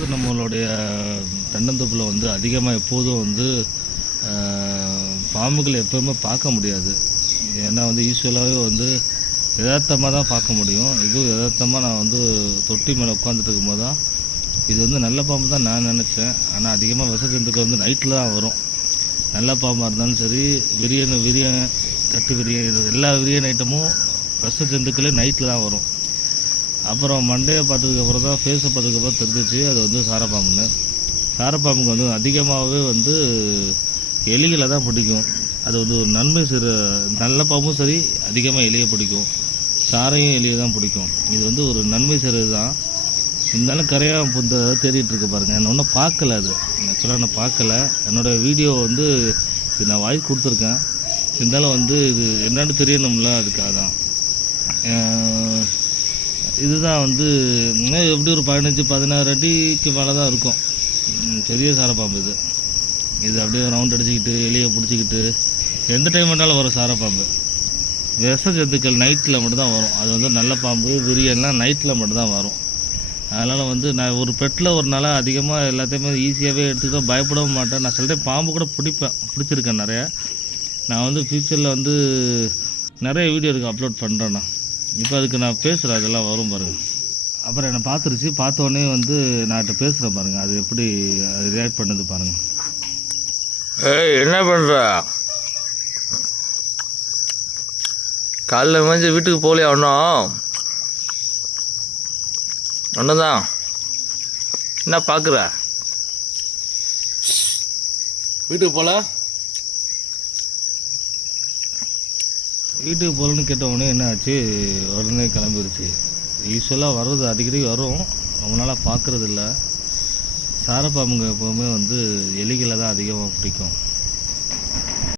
அதாவது நம்மளுடைய தென்னந்தோப்பில் வந்து அதிகமாக எப்போதும் வந்து பாம்புகள் எப்போவுமே பார்க்க முடியாது. ஏன்னா வந்து யூஸ்வலாகவே வந்து யதார்த்தமாக தான் பார்க்க முடியும். இதுவும் யதார்த்தமாக நான் வந்து தொட்டி மேலே உட்காந்துட்டு இருக்கும்போது தான் இது வந்து நல்ல பாம்பு தான் நான் நினச்சேன். ஆனால் அதிகமாக விஷ ஜந்துக்கள் வந்து நைட்டில் தான் வரும். நல்ல பாம்பாக இருந்தாலும் சரி, விரியன் கட்டு விரியன், இது எல்லா விரியன் ஐட்டமும் விஷ ஜந்துக்களே நைட்டில் தான் வரும். அப்புறம் மண்டையை பார்த்ததுக்கப்புறம் தான், ஃபேஸை பார்த்ததுக்கப்புறம் தெரிஞ்சிச்சு அது வந்து சாரப்பாம்புன்னு. சாரப்பாம்புக்கு வந்து அதிகமாகவே வந்து எலிகளை தான் பிடிக்கும். அது வந்து ஒரு நன்மை நல்ல பாம்பும் சரி அதிகமாக எலியை பிடிக்கும், சாரையும் எலியை தான் பிடிக்கும். இது வந்து ஒரு நன்மை செய்கிறது தான். இருந்தாலும் கரையாக புந்த தேடிட்டு இருக்கு பாருங்கள். என்ன ஒன்றும் பார்க்கல, அது ஆக்சுவலாக நான் பார்க்கல. என்னோடய வீடியோ வந்து இது நான் வாய்ஸ் கொடுத்துருக்கேன். இருந்தாலும் வந்து இது என்னென்னு தெரியணும்ல, அதுக்காக தான். இதுதான் வந்து எப்படி ஒரு 15-16 அடிக்கு மேலே தான் இருக்கும். பெரிய சாரப்பாம்பு இது. இது அப்படியே ரவுண்ட் அடிச்சுக்கிட்டு எலியை பிடிச்சிக்கிட்டு எந்த டைம் வேணாலும் வரும் சாரப்பாம்பு. விஷ ஜந்துக்கள் நைட்டில் மட்டும்தான் வரும். அது வந்து நல்ல பாம்பு விரியெல்லாம் நைட்டில் மட்டும்தான் வரும். அதனால் வந்து நான் ஒரு பெட்டில் ஒரு நாளாக அதிகமாக எல்லாத்தையுமே ஈஸியாகவே எடுத்துக்கிட்டோம், பயப்படவும் மாட்டேன். நான் சில டைம் பாம்பு கூட பிடிச்சிருக்கேன் நிறையா. நான் வந்து ஃப்யூச்சரில் வந்து நிறைய வீடியோ இருக்குது, அப்லோட் பண்ணுறேன். இப்போ அதுக்கு நான் பேசுகிறேன், அதெல்லாம் வரும் பாருங்கள். அப்புறம் என்னை பார்த்துருச்சு, பார்த்தோன்னே வந்து நான் பேசுகிறேன் பாருங்கள். அது எப்படி அது ரியாக்ட் பண்ணுது பாருங்கள். என்ன பண்ணுற? காலைல மேய்ச்சி வீட்டுக்கு போகலையா? ஒன்றுதான் என்ன பார்க்குற? வீட்டுக்கு போகல? வீட்டுக்கு போகலன்னு கேட்டவுடனே என்ன ஆச்சு, உடனே கிளம்பிடுச்சு. யூஸ்வலாக வர்றது அடிக்கடி வரும், ரொம்ப நாளாக பார்க்குறது இல்லை. சாரப்பாம்புங்க எப்போவுமே வந்து எலிகளை தான் அதிகமாக பிடிக்கும்.